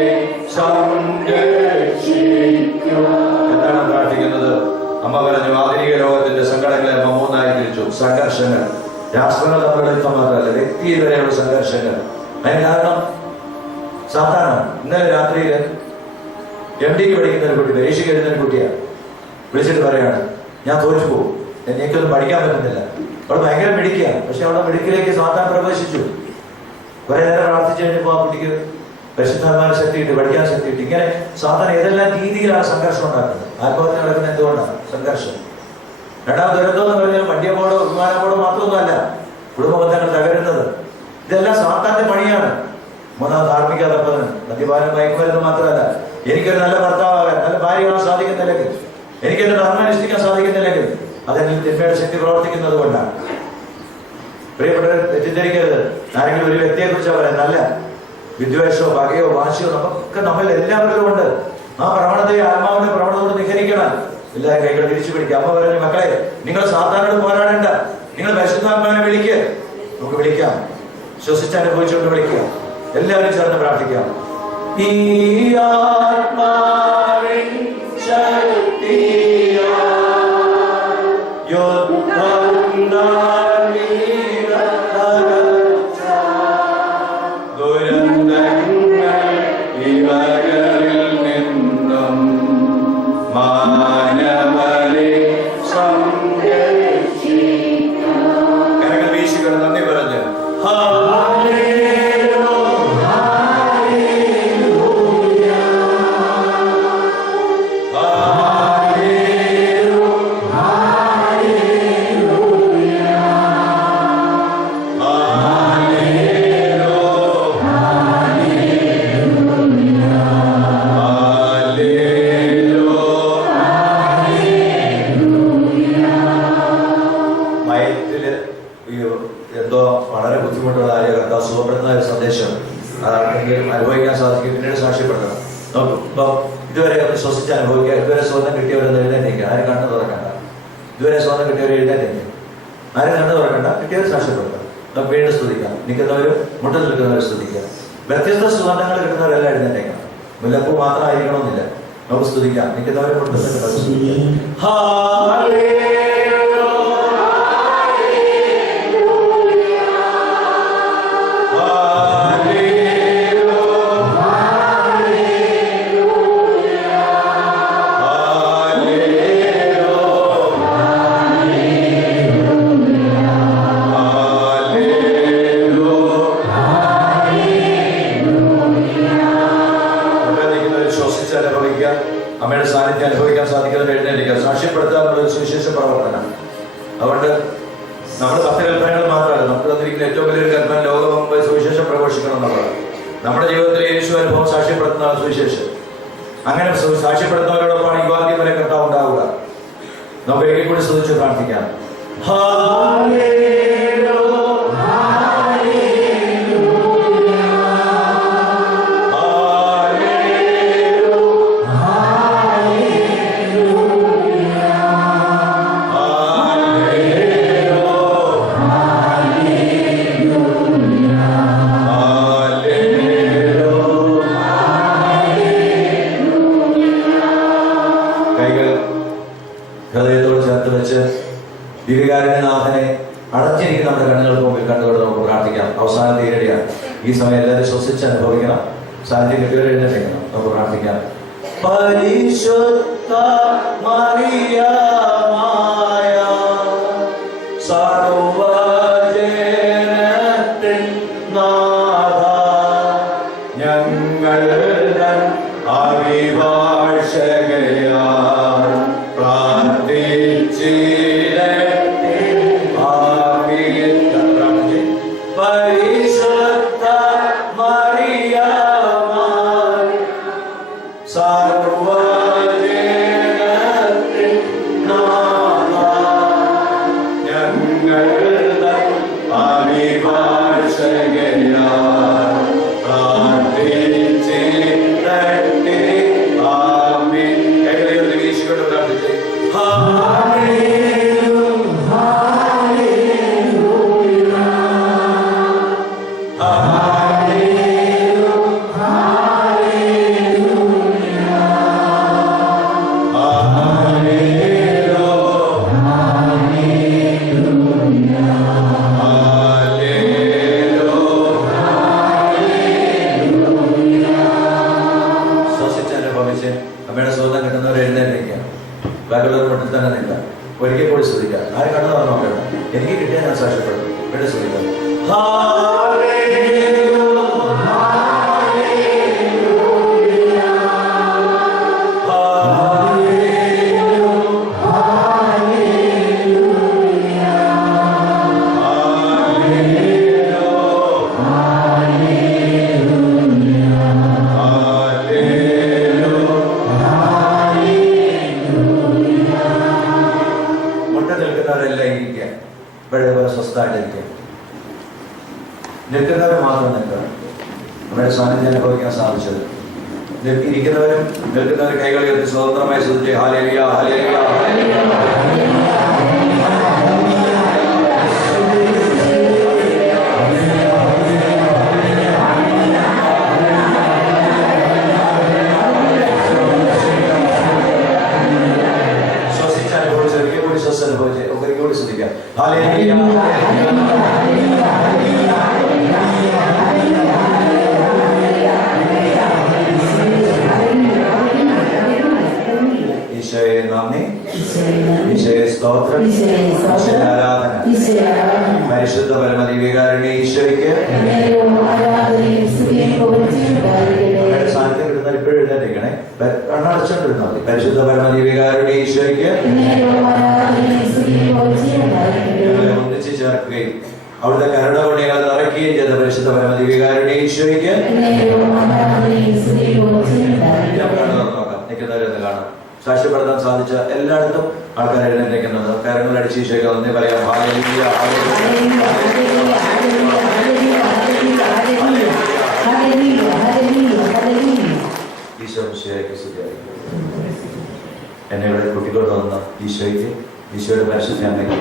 സംരക്ഷിക്കും. എന്താണ് പ്രാർത്ഥിക്കുന്നത്? അമ്മ പറഞ്ഞു, ആധുനിക ലോകത്തിന്റെ സങ്കടങ്ങളെ അമ്മ മൂന്നായി തിരിച്ചു. സംഘർഷങ്ങൾ, രാഷ്ട്രങ്ങൾ തമ്മിലുള്ള യുദ്ധം മാത്രമല്ല, വ്യക്തിയിൽ വരെയുള്ള സംഘർഷങ്ങൾ. അതിന് കാരണം സാധാരണ ഇന്നലെ രാത്രിയിൽ MD പഠിക്കുന്ന ഒരു കുട്ടി, പരീക്ഷ കരുതുന്ന ഒരു കുട്ടിയാണ്. വിളിച്ചിട്ട് പറയാണ്, ഞാൻ തോറ്റു പോകും, എനിക്കൊന്നും പഠിക്കാൻ പറ്റുന്നില്ല. അവൾ ഭയങ്കര മിടുക്കിയാണ്. പക്ഷെ അവളുടെ മിടുക്കിലേക്ക് സാത്താൻ പ്രവേശിച്ചു. കുറെ നേരം പ്രാർത്ഥിച്ചു കഴിഞ്ഞപ്പോൾ ആ കുട്ടിക്ക് പരിശുദ്ധാത്മാവിന് ശക്തിയിട്ട്, പഠിക്കാൻ ശക്തിയിട്ട്. ഇങ്ങനെ സാധാരണ ഏതെല്ലാം രീതിയിലാണ് സംഘർഷം ഉണ്ടാക്കുന്നത്. ആത്മഹത്യ നടക്കുന്നത് എന്തുകൊണ്ടാണ്? സംഘർഷം. രണ്ടാമത് ദുരന്തം എന്ന് പറഞ്ഞാൽ വണ്ടിയപ്പോഴോ വിമാനപ്പോഴോ മാത്രമൊന്നുമല്ല, കുടുംബബന്ധങ്ങൾ തകരുന്നത്. ഇതെല്ലാം സാത്താന്റെ പണിയാണ്. മൂന്നാം ധാർമ്മിക തപ്പന്, മദ്യപാനം, മയക്കുമരുന്ന് മാത്രമല്ല. എനിക്കൊരു നല്ല ഭർത്താവാകാൻ, നല്ല ഭാര്യയാകാൻ സാധിക്കുന്നില്ലെങ്കിൽ, എനിക്കെന്റെ ധർമ്മം അനുഷ്ഠിക്കാൻ സാധിക്കുന്നില്ലെങ്കിൽ അതെനിൽ തിന്മയുടെ ശക്തി പ്രവർത്തിക്കുന്നത് കൊണ്ടാണ്. പ്രിയപ്പെട്ടവരെ, തെറ്റിദ്ധരിക്കരുത്. ആരെങ്കിലും ഒരു വ്യക്തിയെ കുറിച്ച് പറയാൻ നല്ല വിദ്വേഷമോ പകയോ വാശിയോ നമുക്കൊക്കെ നമ്മൾ എല്ലാവരിലും ഉണ്ട്. ആ പ്രവണതയെ ആത്മാവിന്റെ പ്രവണതയോട് നിഹരിക്കണം. എല്ലാവരും കൈകൾ തിരിച്ചു പിടിക്കുക. അമ്മ പറഞ്ഞു, മക്കളെ, നിങ്ങൾ സാധാരണയോട് പോരാടേണ്ട, നിങ്ങൾ പരിശുദ്ധാത്മാവിനെ വിളിക്കുക. നമുക്ക് വിളിക്കാം, ശ്വസിച്ച് അനുഭവിച്ചുകൊണ്ട് വിളിക്കുക. എല്ലാവരും ചേർന്ന് പ്രാർത്ഥിക്കാം. ഈ ആത്മാവിൻ ശക്തിയാ യുദ്ധം ധാർമ്മിക തകർച്ച ദുരന്തങ്ങൾ ഇവകളിൽ നിന്നും മാനവരെ സംരക്ഷിക്കും. കരങ്ങൾ വീശികൾ നന്ദി പറഞ്ഞ് Hallelujah. വളരെ ബുദ്ധിമുട്ടുള്ള കാര്യം കർത്താവ് സുഖപ്പെടുന്ന ഒരു സന്ദേശം അതാർക്കെങ്കിലും അനുഭവിക്കാൻ സാധിക്കും, പിന്നീട് സാക്ഷ്യപ്പെടുത്തണം. നോക്കൂ, ഇപ്പൊ ഇതുവരെ ഒന്ന് ശ്വസിച്ച് അനുഭവിക്കുക. ഇതുവരെ സ്വന്തം കിട്ടിയവരൊന്ന് എഴുന്നേറ്റിരിക്കുക, ആരും കണ്ണു തുറക്കണ്ട. ഇതുവരെ സ്വന്തം കിട്ടിയവർ എഴുന്നേറ്റിരിക്കുക, ആരും കണ്ണു തുറക്കണ്ട. കിട്ടിയവർ സാക്ഷ്യപ്പെടുത്താം. നമുക്ക് വീണ്ടും സ്തുതിക്കാം. നിൽക്കുന്നവരും മുട്ടിൽ നിൽക്കുന്നവർ സ്തുതിക്കാം. വ്യത്യസ്ത സുഗന്ധങ്ങൾ കിട്ടുന്നവരെല്ലാം എഴുന്നേറ്റേക്കണം. മുല്ലപ്പൂ മാത്രമായിരിക്കണമെന്നില്ല. നമുക്ക് സ്തുതിക്കാം. നിൽക്കുന്നവരും മുട്ടിൽ നിൽക്കുന്നവർ സ്തുതിക്കാം. അമ്മയുടെ സാന്നിധ്യം അനുഭവിക്കാൻ സാധിക്കുന്നത് എഴുന്നേൽക്കുക. സാക്ഷ്യപ്പെടുത്തുക എന്നുള്ളത് സുവിശേഷ പ്രവർത്തനം. അതുകൊണ്ട് നമ്മുടെ 10 കൽപ്പനകൾ മാത്രമല്ല, നമുക്ക് തന്നിരിക്കുന്ന ഏറ്റവും വലിയൊരു കൽപ്പന ലോകം പോയി സുവിശേഷം പ്രഘോഷിക്കണം എന്നുള്ളത്. നമ്മുടെ ജീവിതത്തിൽ യേശു അനുഭവം സാക്ഷ്യപ്പെടുത്തുന്നതാണ് സുവിശേഷം. അങ്ങനെ സാക്ഷ്യപ്പെടുത്തുന്നവരോടൊപ്പമാണ് ഈ വാക്യം വരെ കർത്താവ് ഉണ്ടാവുക. നമുക്ക് എങ്കിൽ കൂടി സ്തുതിച്ച് പ്രാർത്ഥിക്കാം. ഹൃദയത്തോട് ചേർത്ത് വെച്ച് ദിവ്യകാരുണ്യനാഥനെ അടച്ചിരിക്കുന്ന നമ്മുടെ കണ്ണുകൾക്ക് മുമ്പിൽ കണ്ടുകൊണ്ട് നമുക്ക് പ്രാർത്ഥിക്കാം. അവസാന തീരടിയാണ്. ഈ സമയം എല്ലാവരും ശ്വസിച്ച് അനുഭവിക്കണം. സാന്നിധ്യം കിട്ടിയവരെ എഴുന്നേൽക്കണം. നമുക്ക് പ്രാർത്ഥിക്കാം. പരിശുദ്ധ മറിയമായ സർവ്വജനത്തിൻ നാഥ, ഞങ്ങൾ അഭിഭാഷകയാൽ പരിശുദ്ധ മറിയമായ സർവ്വജനത്തിൻ നാഥ, ഞങ്ങൾ അഭിഭാഷകയാൽ പ്രാർത്ഥിച്ചിടട്ടെ. ആമേൻ. കൈകളെ ഉയർത്തി വീശിക്കൊണ്ട് പ്രാർത്ഥിച്ചേ. അമ്മയുടെ സ്വന്തം കിട്ടുന്നവരെ എഴുന്നേൽപ്പിക്കുക. ബാക്കിയുള്ളവർ മുട്ടിൽ തന്നെ നിൽക്കുക. ഒരിക്കൽ കൂടി ശ്രദ്ധിക്കുക. ആരും കണ്ണു തുറന്നു നോക്കണം. എനിക്ക് കിട്ടിയാൽ ഞാൻ സാക്ഷ്യപ്പെടും. ഇവിടെ ശ്രദ്ധിക്കാം. സ്വസ്ഥമായിട്ടിരിക്കുക. നിൽക്കുന്നവർ മാത്രം നിൽക്കുക. നമ്മുടെ സാന്നിധ്യം അനുഭവിക്കാൻ സാധിച്ചത്. ഇരിക്കുന്നവരും നിൽക്കുന്നവർ കൈകൾ ഉയർത്തി സ്വതന്ത്രമായി ശ്രദ്ധിച്ച് ഹല്ലേലൂയ ഹല്ലേലൂയ ശ്വസിച്ച് അനുഭവിച്ച് ഒരിക്കൽ കൂടി ശ്വസം അനുഭവിച്ച് ഒരിക്കൽ കൂടി ശ്രദ്ധിക്കാം. ഹല്ലേലൂയ പരിശുദ്ധ പരമദിവ്യകാരുണ്യ ഈശോയ്ക്ക് സാന്നിധ്യം കിട്ടുന്ന ഇപ്പോഴും എഴുന്നേറ്റിരിക്കണേ. കണ്ണടച്ചോണ്ടിരുന്നാൽ മതി. പരിശുദ്ധ പരമദിവ്യകാരുണ്യ ഈശോയ്ക്ക് ഞങ്ങളെ ഒന്നിച്ച് ചേർക്കുകയും അവിടുത്തെ കരുണ കൊണ്ട് ഞങ്ങൾ നിറയ്ക്കുകയും ചെയ്ത പരിശുദ്ധ പരമദിവ്യകാരുണ്യ ഈശോയ്ക്ക് നോക്കാം. നിൽക്കുന്നവരെന്ന് കാണാം. സാക്ഷ്യപ്പെടുത്താൻ സാധിച്ച എല്ലായിടത്തും ആൾക്കാർ എഴുന്നേൽക്കുന്നത് കരങ്ങൾ അടിച്ച് ഈശോയ്ക്ക് നന്ദി പറയാം. ഹല്ലേലൂയ, ഹല്ലേലൂയ, ഈശോ മിശിഹായ്ക്ക് സ്തുതിയായിരിക്കട്ടെ. എന്നെ ഇവിടെ കൂട്ടിക്കൊണ്ട് വന്ന ഈശോയ്ക്ക്, ഈശോയുടെ പരിശുദ്ധ അമ്മയ്ക്ക്,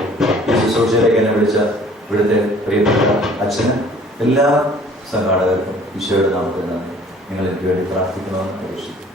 ഈ ശുശ്രൂഷയിലേക്ക് എന്നെ വിളിച്ച ഇവിടുത്തെ പ്രിയപ്പെട്ട അച്ഛന്, എല്ലാ സംഘാടകർക്കും ഈശോയുടെ നാമത്തിൽ നന്ദി. നിങ്ങൾ എനിക്ക് വേണ്ടി പ്രാർത്ഥിക്കണമെന്ന് അപേക്ഷിക്കുന്നു.